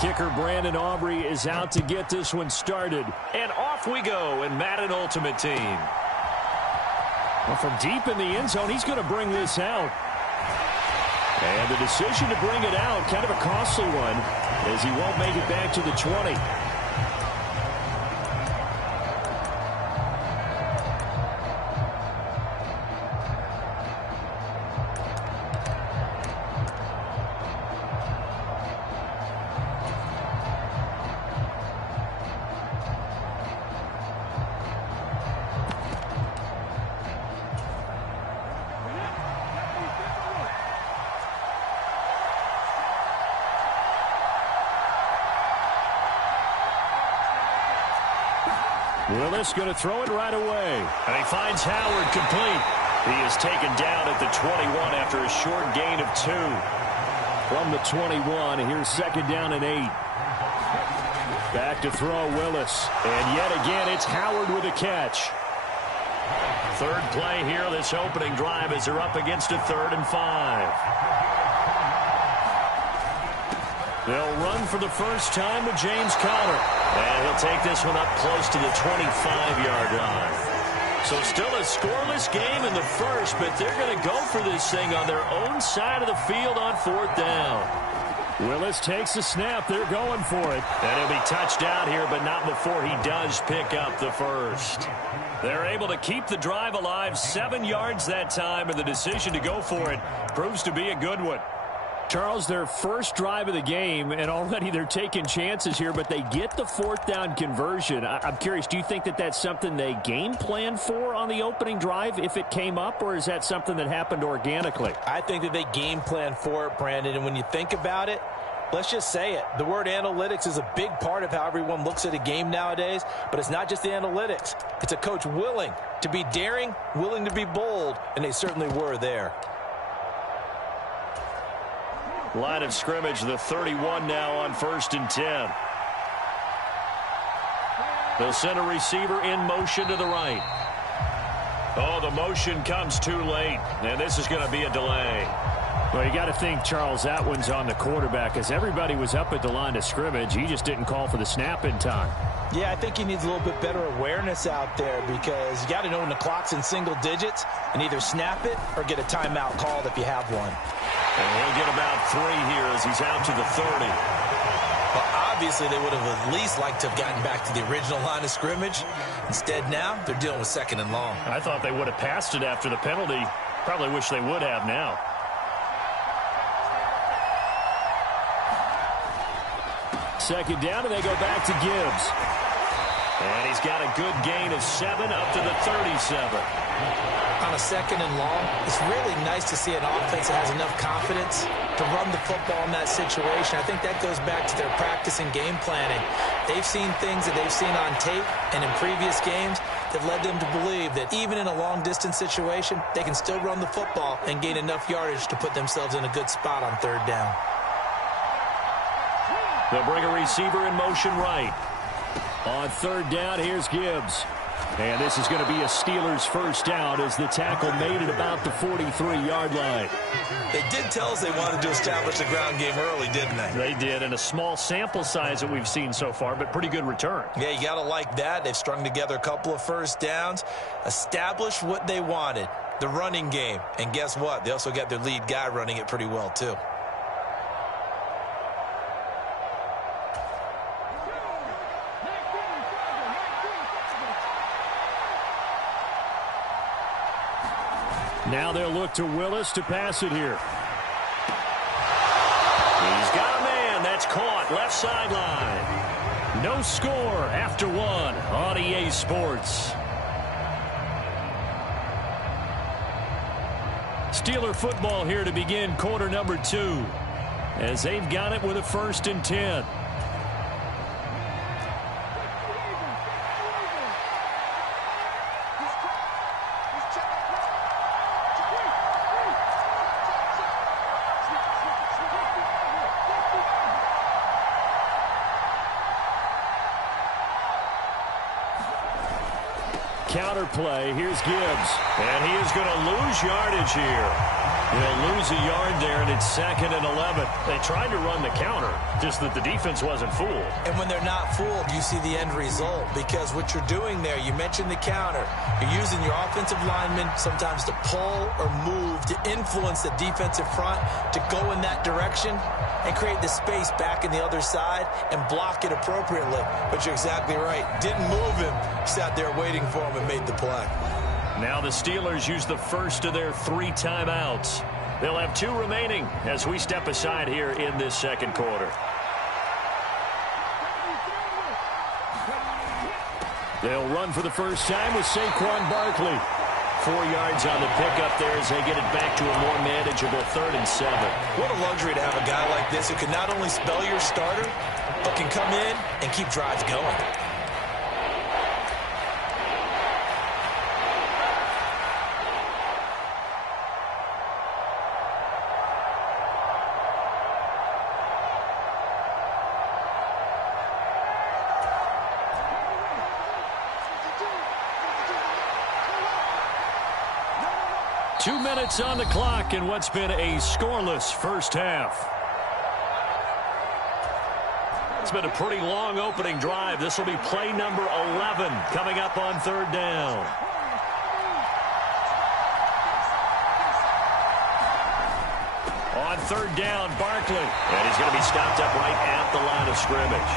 The kicker, Brandon Aubrey, is out to get this one started. And off we go in Madden Ultimate Team. Well, from deep in the end zone, he's going to bring this out. And the decision to bring it out, kind of a costly one, as he won't make it back to the 20. Willis going to throw it right away. And he finds Howard complete. He is taken down at the 21 after a short gain of 2. From the 21, here's second down and 8. Back to throw Willis. And yet again, it's Howard with a catch. Third play here, this opening drive, as they're up against a 3rd and 5. They'll run for the first time with James Conner. And he'll take this one up close to the 25-yard line. So still a scoreless game in the first, but they're going to go for this thing on their own side of the field on 4th down. Willis takes the snap. They're going for it. And he'll be touched out here, but not before he does pick up the first. They're able to keep the drive alive, 7 yards that time, and the decision to go for it proves to be a good one. Charles, their first drive of the game, and already they're taking chances here, but they get the 4th down conversion. I'm curious, do you think that that's something they game plan for on the opening drive if it came up, or is that something that happened organically? I think that they game plan for it, Brandon, and when you think about it, let's just say it. The word analytics is a big part of how everyone looks at a game nowadays, but it's not just the analytics. It's a coach willing to be daring, willing to be bold, and they certainly were there. Line of scrimmage, the 31 now on 1st and 10. They'll send a receiver in motion to the right. Oh, the motion comes too late, and this is going to be a delay. Well, you got to think, Charles, that one's on the quarterback, as everybody was up at the line of scrimmage. He just didn't call for the snap in time. Yeah, I think he needs a little bit better awareness out there, because you got to know when the clock's in single digits and either snap it or get a timeout called if you have one. And he'll get about 3 here as he's out to the 30. Well, obviously they would have at least liked to have gotten back to the original line of scrimmage. Instead now, they're dealing with 2nd and long. I thought they would have passed it after the penalty. Probably wish they would have now. Second down, and they go back to Gibbs. And he's got a good gain of 7 up to the 37. On a 2nd and long, it's really nice to see an offense that has enough confidence to run the football in that situation. I think that goes back to their practice and game planning. They've seen things that they've seen on tape and in previous games that led them to believe that even in a long-distance situation, they can still run the football and gain enough yardage to put themselves in a good spot on 3rd down. They'll bring a receiver in motion right. On 3rd down, here's Gibbs. And this is going to be a Steelers first down as the tackle made it about the 43-yard line. They did tell us they wanted to establish the ground game early, didn't they? They did, and a small sample size that we've seen so far, but pretty good return. Yeah, you got to like that. They've strung together a couple of first downs, established what they wanted, the running game. And guess what? They also got their lead guy running it pretty well, too. Now they'll look to Willis to pass it here. He's got a man. That's caught. Left sideline. No score after 1 on EA Sports. Steeler football here to begin quarter number 2, as they've got it with a 1st and 10. Counter play. Here's Gibbs. And he is going to lose yardage here. They'll lose a yard there, and it's 2nd and 11. They tried to run the counter, just that the defense wasn't fooled. And when they're not fooled, you see the end result, because what you're doing there, you mentioned the counter. You're using your offensive linemen sometimes to pull or move to influence the defensive front to go in that direction and create the space back in the other side and block it appropriately. But you're exactly right. Didn't move him. Sat there waiting for him and made the play. Now the Steelers use the first of their 3 timeouts. They'll have 2 remaining as we step aside here in this second quarter. They'll run for the first time with Saquon Barkley. 4 yards on the pickup there as they get it back to a more manageable 3rd and 7. What a luxury to have a guy like this who can not only spell your starter, but can come in and keep drives going. Two minutes on the clock in what's been a scoreless first half. It's been a pretty long opening drive. This will be play number 11 coming up on 3rd down. On 3rd down, Barkley. And he's going to be stopped up right at the line of scrimmage.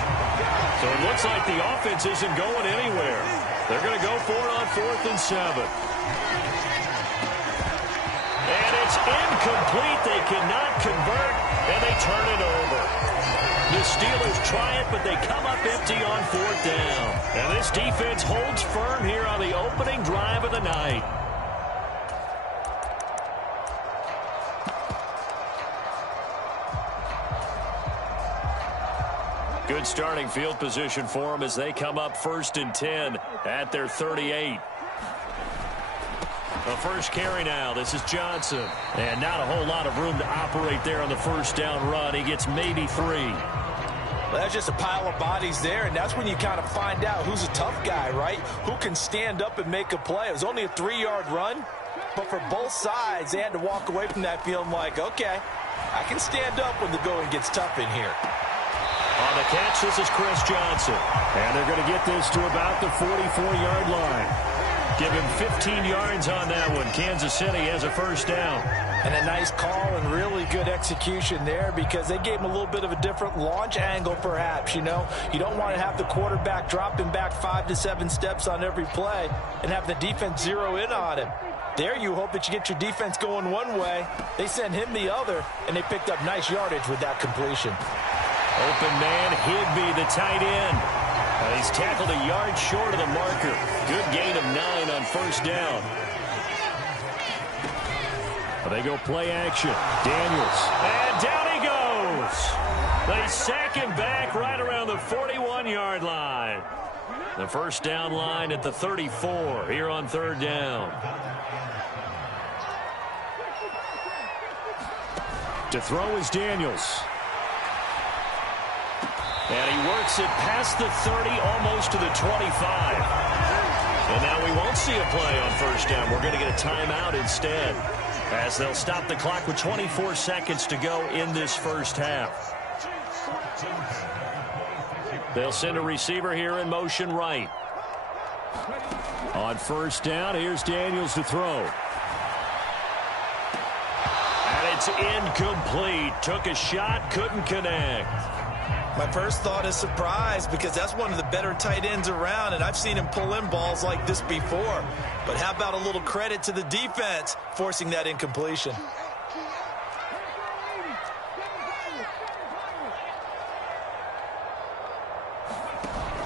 So it looks like the offense isn't going anywhere. They're going to go for it on 4th and 7. And it's incomplete. They cannot convert, and they turn it over. The Steelers try it, but they come up empty on 4th down. And this defense holds firm here on the opening drive of the night. Good starting field position for them as they come up 1st and 10 at their 38. The first carry now. This is Johnson. And not a whole lot of room to operate there on the first down run. He gets maybe 3. Well, that's just a pile of bodies there, and that's when you kind of find out who's a tough guy, right? Who can stand up and make a play. It was only a 3-yard run, but for both sides, they had to walk away from that feeling like, okay, I can stand up when the going gets tough in here. On the catch, this is Chris Johnson. And they're going to get this to about the 44-yard line. Give him 15 yards on that one. Kansas City has a first down. And a nice call and really good execution there, because they gave him a little bit of a different launch angle perhaps, you know. You don't want to have the quarterback dropping back 5 to 7 steps on every play and have the defense zero in on him. There you hope that you get your defense going one way. They send him the other, and they picked up nice yardage with that completion. Open man, Higbee, the tight end. He's tackled a yard short of the marker. Good gain of 9 on first down. They go play action. Daniels. And down he goes. They sack him back right around the 41-yard line. The first down line at the 34 here on 3rd down. To throw is Daniels. And he works it past the 30, almost to the 25. And now we won't see a play on first down. We're going to get a timeout instead, as they'll stop the clock with 24 seconds to go in this first half. They'll send a receiver here in motion right. On first down, here's Daniels to throw. And it's incomplete. Took a shot, couldn't connect. My first thought is surprise, because that's one of the better tight ends around, and I've seen him pull in balls like this before. But how about a little credit to the defense forcing that incompletion?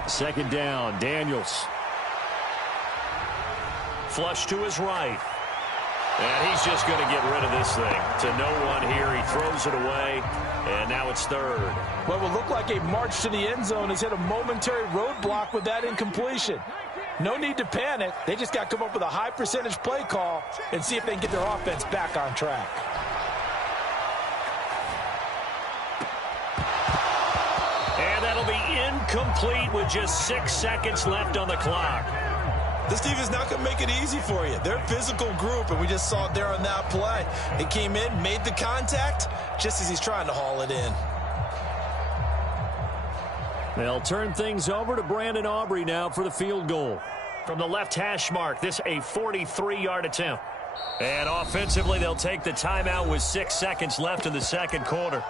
Second down, Daniels. Flush to his right. And he's just going to get rid of this thing to no one here. He throws it away, and now it's 3rd. What would look like a march to the end zone has hit a momentary roadblock with that incompletion. No need to panic. They just got to come up with a high percentage play call and see if they can get their offense back on track. And that'll be incomplete with just 6 seconds left on the clock. This defense is not going to make it easy for you. They're a physical group, and we just saw it there on that play. He came in, made the contact, just as he's trying to haul it in. They'll turn things over to Brandon Aubrey now for the field goal. From the left hash mark, this a 43-yard attempt. And offensively, they'll take the timeout with 6 seconds left in the second quarter.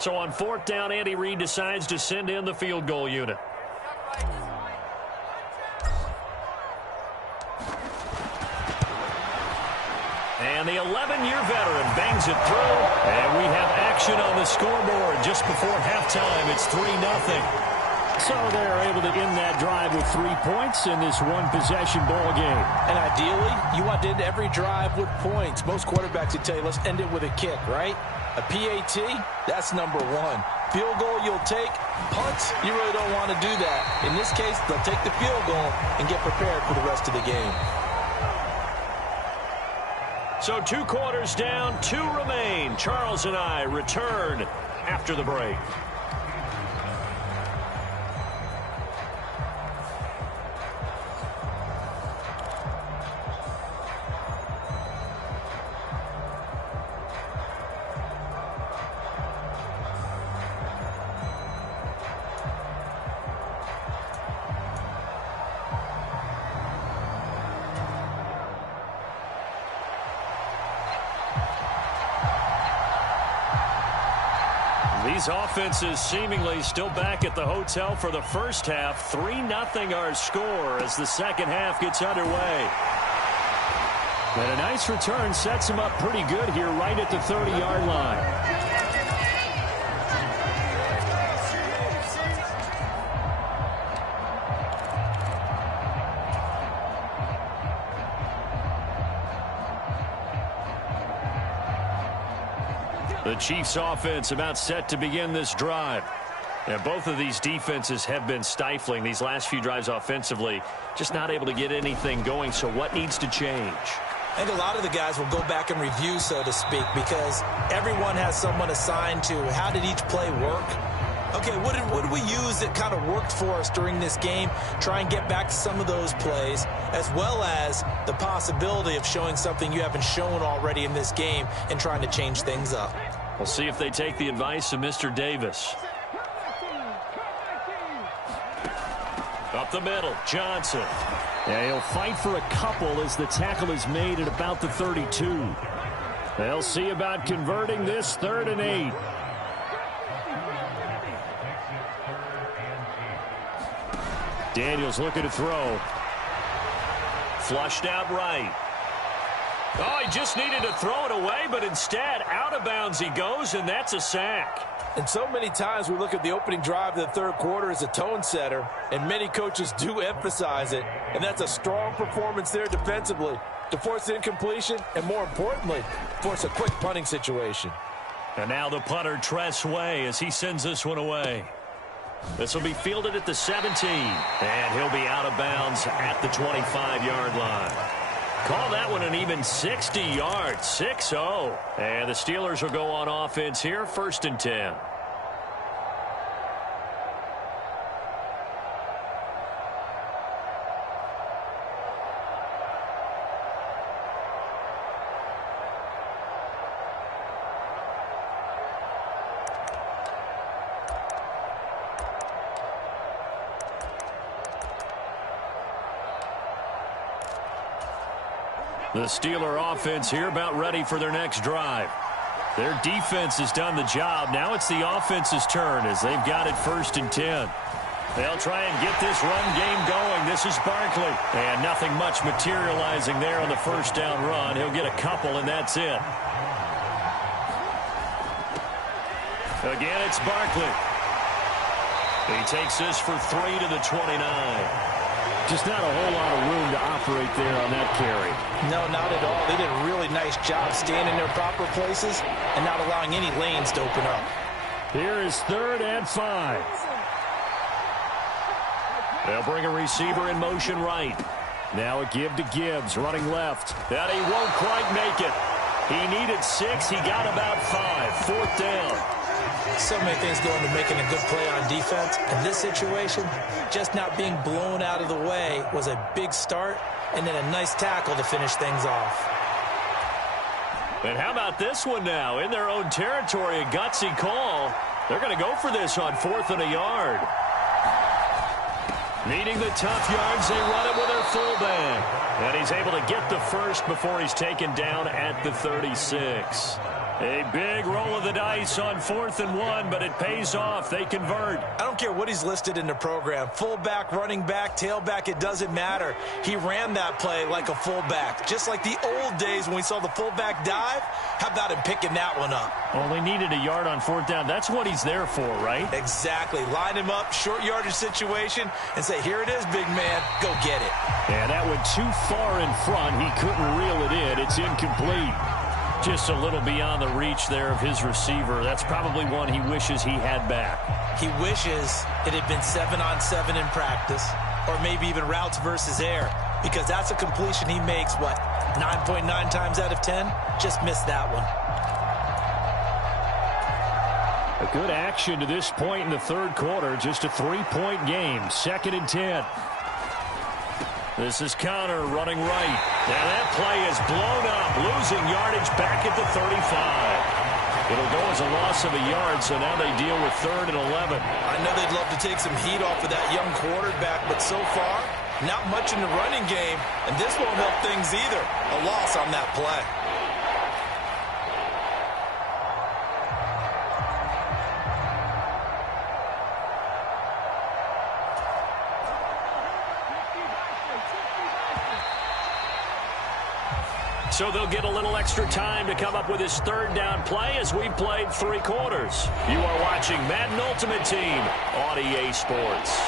So on fourth down, Andy Reid decides to send in the field goal unit. And the 11-year veteran bangs it through. And we have action on the scoreboard just before halftime. It's 3-0. So they're able to end that drive with 3 points in this one-possession ball game. And ideally, you want to end every drive with points. Most quarterbacks would tell you, let's end it with a kick, right? A PAT, that's number one. Field goal you'll take. Punts, you really don't want to do that. In this case, they'll take the field goal and get prepared for the rest of the game. So 2 quarters down, 2 remain. Charles and I return after the break. These offenses seemingly still back at the hotel for the first half. 3-0 our score as the second half gets underway. And a nice return sets him up pretty good here right at the 30-yard line. The Chiefs offense about set to begin this drive. And both of these defenses have been stifling these last few drives offensively. Just not able to get anything going. So what needs to change? I think a lot of the guys will go back and review, so to speak, because everyone has someone assigned to how did each play work. Okay, what did we use that kind of worked for us during this game? Try and get back to some of those plays, as well as the possibility of showing something you haven't shown already in this game and trying to change things up. We'll see if they take the advice of Mr. Davis. Up the middle, Johnson. Yeah, he'll fight for a couple as the tackle is made at about the 32. They'll see about converting this 3rd and 8. Daniels looking to throw. Flushed out right. Oh, he just needed to throw it away, but instead, out of bounds he goes, and that's a sack. And so many times we look at the opening drive of the third quarter as a tone setter, and many coaches do emphasize it, and that's a strong performance there defensively to force incompletion and, more importantly, force a quick punting situation. And now the punter, Tress Way, as he sends this one away. This will be fielded at the 17, and he'll be out of bounds at the 25-yard line. Call that one an even 60 yards, 6-0. And the Steelers will go on offense here, 1st and 10. The Steeler offense here about ready for their next drive. Their defense has done the job. Now it's the offense's turn as they've got it 1st and 10. They'll try and get this run game going. This is Barkley. And nothing much materializing there on the first down run. He'll get a couple, and that's it. Again, it's Barkley. He takes this for 3 to the 29. Just not a whole lot of room to operate there on that carry. No, not at all. They did a really nice job staying in their proper places and not allowing any lanes to open up. Here is 3rd and 5. They'll bring a receiver in motion right. Now a give to Gibbs, running left. And he won't quite make it. He needed 6. He got about 5. 4th down. So many things go into making a good play on defense. In this situation, just not being blown out of the way was a big start, and then a nice tackle to finish things off. And how about this one now? In their own territory, a gutsy call. They're going to go for this on 4th and a yard. Needing the tough yards, they run it with their fullback. And he's able to get the first before he's taken down at the 36. A big roll of the dice on 4th and 1, but it pays off. They convert. I don't care what he's listed in the program. Fullback, running back, tailback, it doesn't matter. He ran that play like a fullback. Just like the old days when we saw the fullback dive. How about him picking that one up? Well, they needed a yard on 4th down. That's what he's there for, right? Exactly. Line him up, short yardage situation, and say, here it is, big man. Go get it. And that went too far in front. He couldn't reel it in. It's incomplete. Just a little beyond the reach there of his receiver. That's probably one he wishes he had back. He wishes it had been 7-on-7 in practice, or maybe even routes versus air, because that's a completion he makes, what, 9.9 times out of 10? Just missed that one. A good action to this point in the third quarter. Just a 3-point game. 2nd and 10. This is Conner running right. Now that play is blown up, losing yardage back at the 35. It'll go as a loss of a yard, so now they deal with 3rd and 11. I know they'd love to take some heat off of that young quarterback, but so far, not much in the running game, and this won't help things either. A loss on that play. So they'll get a little extra time to come up with his 3rd down play as we played 3 quarters. You are watching Madden Ultimate Team on EA Sports.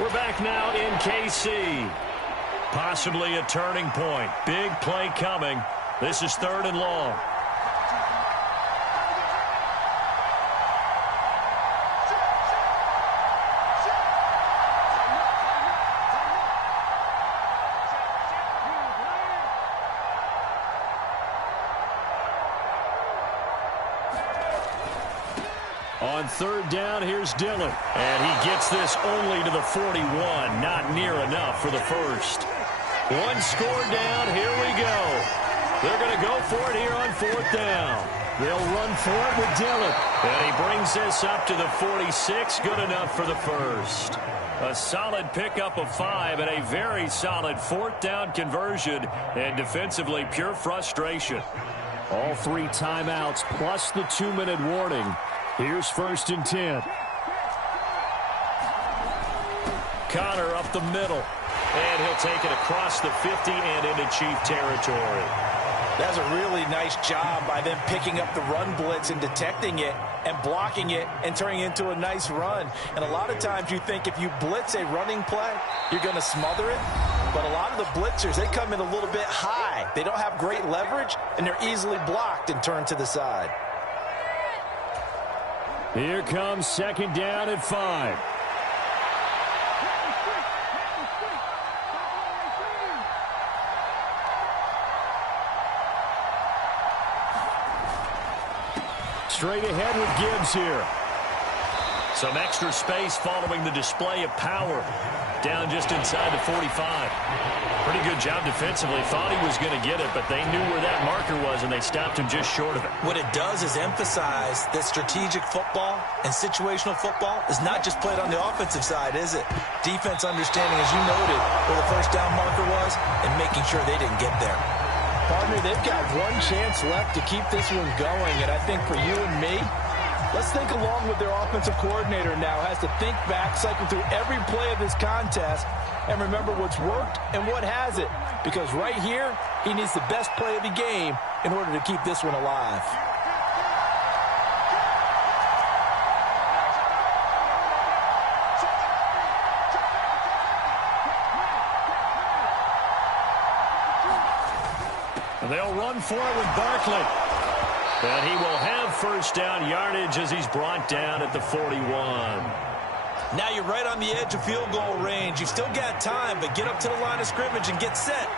We're back now in KC. Possibly a turning point. Big play coming. This is 3rd and long. On 3rd down, here's Dillon. And he gets this only to the 41. Not near enough for the first. 1 score down. Here we go. They're going to go for it here on 4th down. They'll run for it with Dillon. And he brings this up to the 46. Good enough for the first. A solid pickup of 5 and a very solid 4th down conversion. And defensively, pure frustration. All 3 timeouts plus the 2-minute warning. Here's 1st and 10. Conner up the middle. And he'll take it across the 50 and into Chief territory. That's a really nice job by them picking up the run blitz and detecting it and blocking it and turning it into a nice run. And a lot of times you think if you blitz a running play, you're going to smother it. But a lot of the blitzers, they come in a little bit high. They don't have great leverage, and they're easily blocked and turned to the side. Here comes 2nd down at 5. Straight ahead with Gibbs here. Some extra space following the display of power. Down just inside the 45. Pretty good job defensively. Thought he was going to get it, but they knew where that marker was, and they stopped him just short of it. What it does is emphasize that strategic football and situational football is not just played on the offensive side, is it? Defense understanding, as you noted, where the 1st down marker was and making sure they didn't get there. Partner, they've got 1 chance left to keep this one going, and I think for you and me, let's think along with their offensive coordinator now. Has to think back, cycle through every play of this contest, and remember what's worked and what hasn't. Because right here, he needs the best play of the game in order to keep this one alive. They'll run for it with Barkley. And he will have 1st down yardage as he's brought down at the 41. Now you're right on the edge of field goal range. You've still got time, but get up to the line of scrimmage and get set.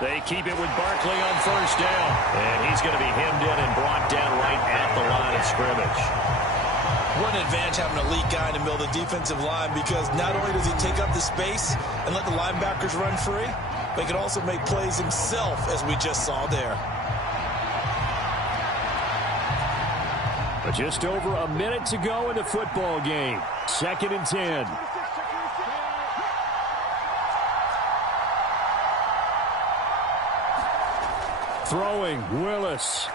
They keep it with Barkley on first down. And he's going to be hemmed in and brought down right at the line of scrimmage. What an advantage having an elite guy in the middle of the defensive line, because not only does he take up the space and let the linebackers run free, but he can also make plays himself, as we just saw there. But just over a minute to go in the football game. 2nd and 10. Throwing, Willis.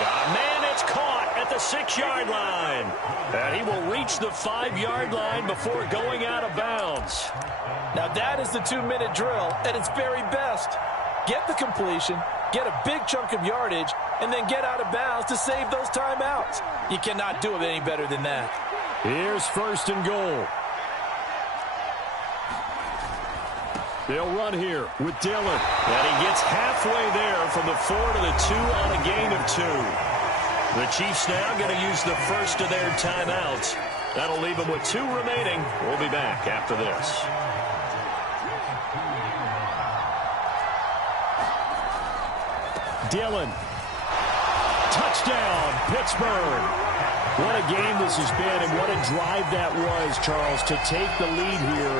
Man, it's caught at the 6-yard line. And he will reach the 5-yard line before going out of bounds. Now that is the 2-minute drill at its very best. Get the completion, get a big chunk of yardage, and then get out of bounds to save those timeouts. You cannot do it any better than that. Here's 1st and goal. They'll run here with Dillon. And he gets halfway there from the 4 to the 2 on a gain of 2. The Chiefs now going to use the first of their timeouts. That'll leave them with 2 remaining. We'll be back after this. Dillon. Touchdown, Pittsburgh. What a game this has been, and what a drive that was, Charles, to take the lead here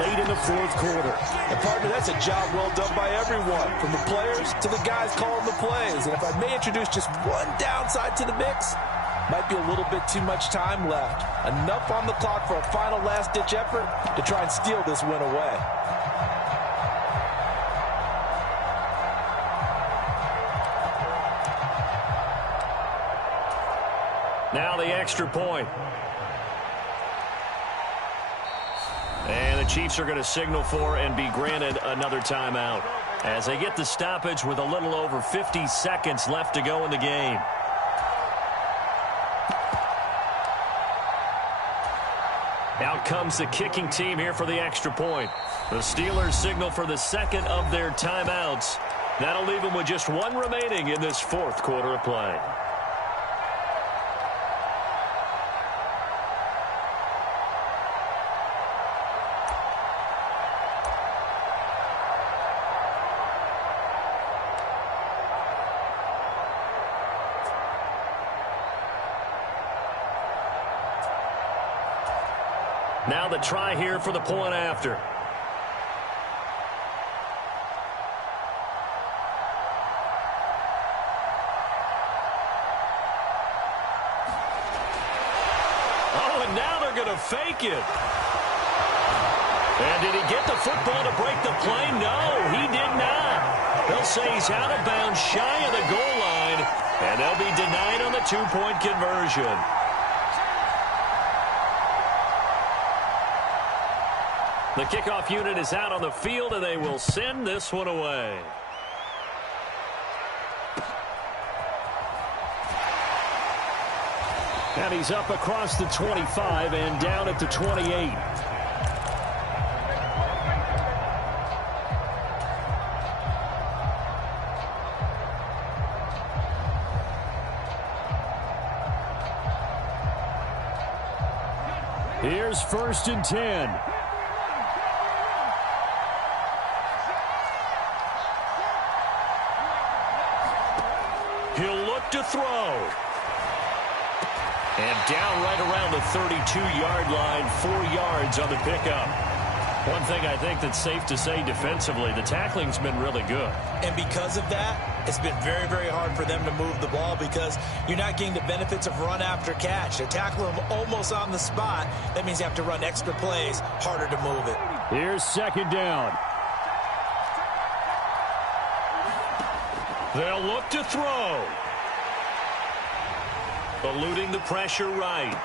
late in the 4th quarter. And partner, that's a job well done by everyone, from the players to the guys calling the plays. And if I may introduce just one downside to the mix, might be a little bit too much time left. Enough on the clock for a final last-ditch effort to try and steal this win away. Now the extra point. And the Chiefs are going to signal for and be granted another timeout as they get the stoppage with a little over 50 seconds left to go in the game. Out comes the kicking team here for the extra point. The Steelers signal for the 2nd of their timeouts. That'll leave them with just 1 remaining in this 4th quarter of play. Now the try here for the point after. Oh, and now they're going to fake it. And did he get the football to break the play? No, he did not. They'll say he's out of bounds shy of the goal line, and they'll be denied on the 2-point conversion. The kickoff unit is out on the field, and they will send this one away. And he's up across the 25 and down at the 28. Here's 1st and 10. He'll look to throw. And down right around the 32-yard line, 4 yards on the pickup. One thing I think that's safe to say defensively, the tackling's been really good. And because of that, it's been very, very hard for them to move the ball because you're not getting the benefits of run after catch. They're tackling them almost on the spot. That means you have to run extra plays, harder to move it. Here's 2nd down. They'll look to throw. Eluding the pressure right.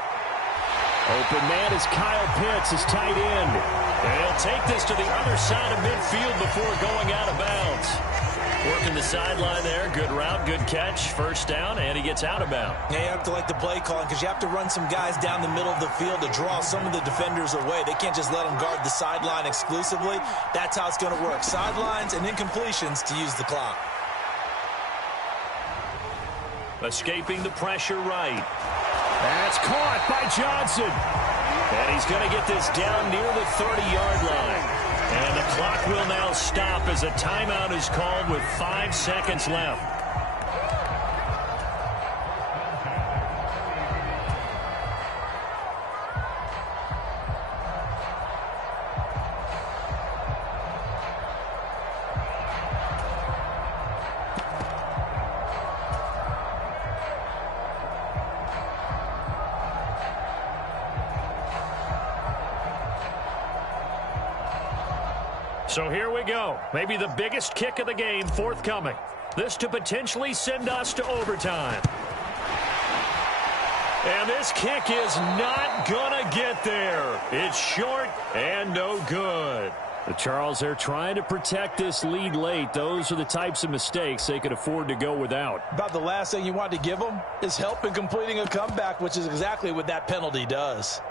Open man is Kyle Pitts, his tight end. And he'll take this to the other side of midfield before going out of bounds. Working the sideline there. Good route, good catch. 1st down, and he gets out of bounds. Now you have to like the play calling because you have to run some guys down the middle of the field to draw some of the defenders away. They can't just let them guard the sideline exclusively. That's how it's going to work. Sidelines and incompletions to use the clock. escaping the pressure right. That's caught by Johnson. And he's going to get this down near the 30-yard line. And the clock will now stop as a timeout is called with 5 seconds left. So here we go. Maybe the biggest kick of the game forthcoming. This to potentially send us to overtime. And this kick is not going to get there. It's short and no good. The Charles, they're trying to protect this lead late. Those are the types of mistakes they could afford to go without. About the last thing you want to give them is help in completing a comeback, which is exactly what that penalty does.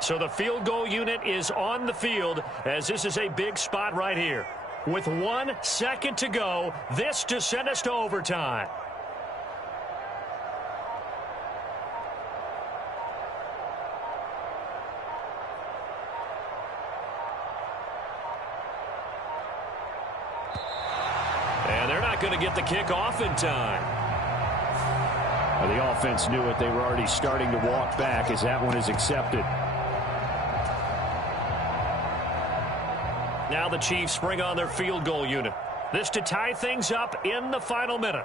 So the field goal unit is on the field as this is a big spot right here. With 1 second to go, this to send us to overtime. And they're not going to get the kick off in time. Well, the offense knew it. They were already starting to walk back as that one is accepted. Now the Chiefs bring on their field goal unit. This to tie things up in the final minute.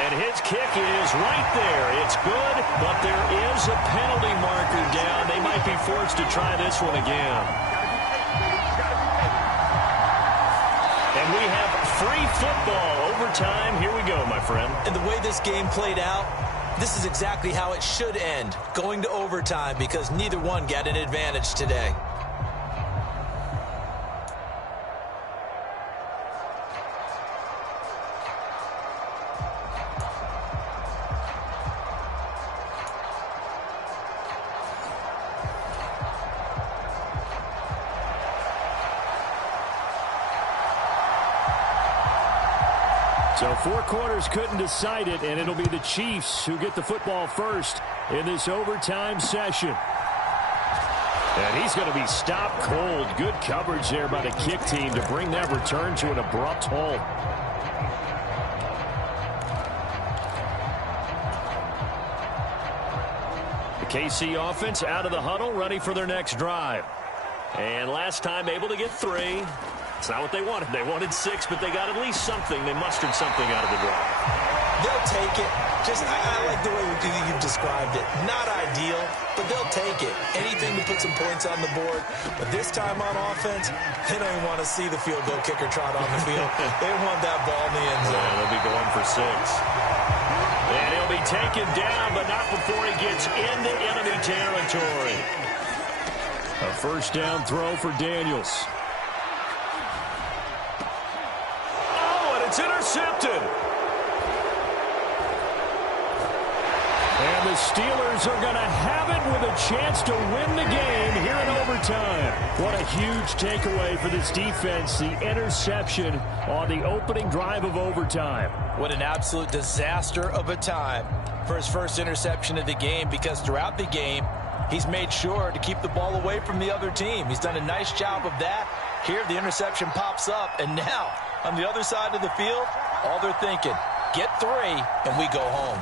And his kick is right there. It's good, but there is a penalty marker down. They might be forced to try this one again. And we have free football overtime. Here we go, my friend. And the way this game played out, this is exactly how it should end, going to overtime, because neither one got an advantage today. So 4 quarters couldn't decide it, and it'll be the Chiefs who get the football first in this overtime session. And he's going to be stopped cold. Good coverage there by the kick team to bring that return to an abrupt halt. The KC offense out of the huddle, ready for their next drive. And last time able to get 3. It's not what they wanted. They wanted 6, but they got at least something. They mustered something out of the drive. They'll take it. I like the way you've described it. Not ideal, but they'll take it. Anything to put some points on the board. But this time on offense, they don't even want to see the field goal kicker trot on the field. They want that ball in the end zone. Yeah, they'll be going for 6. And he'll be taken down, but not before he gets into enemy territory. A first down throw for Daniels. It's intercepted. And the Steelers are going to have it with a chance to win the game here in overtime. What a huge takeaway for this defense, the interception on the opening drive of overtime. What an absolute disaster of a time for his first interception of the game, because throughout the game, he's made sure to keep the ball away from the other team. He's done a nice job of that. Here, the interception pops up, and now on the other side of the field, all they're thinking, get 3, and we go home.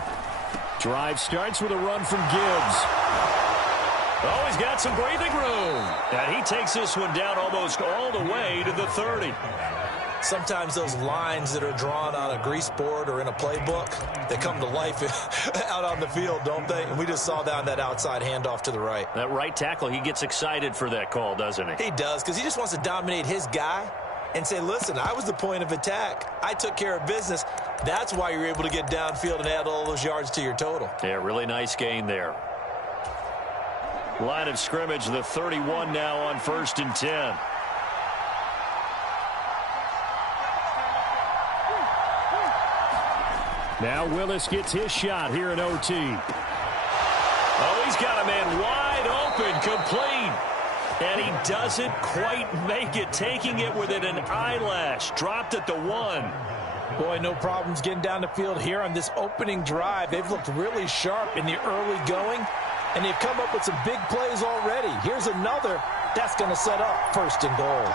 Drive starts with a run from Gibbs. Oh, he's got some breathing room. And he takes this one down almost all the way to the 30. Sometimes those lines that are drawn on a grease board or in a playbook, they come to life out on the field, don't they? And we just saw that on that outside handoff to the right. That right tackle, he gets excited for that call, doesn't he? He does, because he just wants to dominate his guy and say, listen, I was the point of attack. I took care of business. That's why you're able to get downfield and add all those yards to your total. Yeah, really nice gain there. Line of scrimmage, the 31 now on 1st and 10. Now Willis gets his shot here in OT. Oh, he's got a man wide open, complete. And he doesn't quite make it, taking it within an eyelash. Dropped at the 1. Boy, no problems getting down the field here on this opening drive. They've looked really sharp in the early going, and they've come up with some big plays already. Here's another. That's going to set up 1st and goal.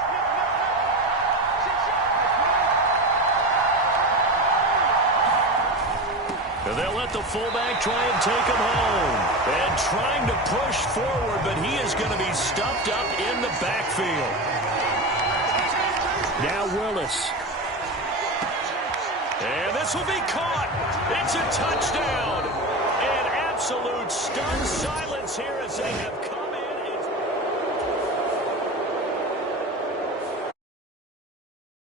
And they'll let the fullback try and take him home. And trying to push forward, but he is going to be stuffed up in the backfield. Now Willis. And this will be caught. It's a touchdown. And absolute stunned silence here as they have come.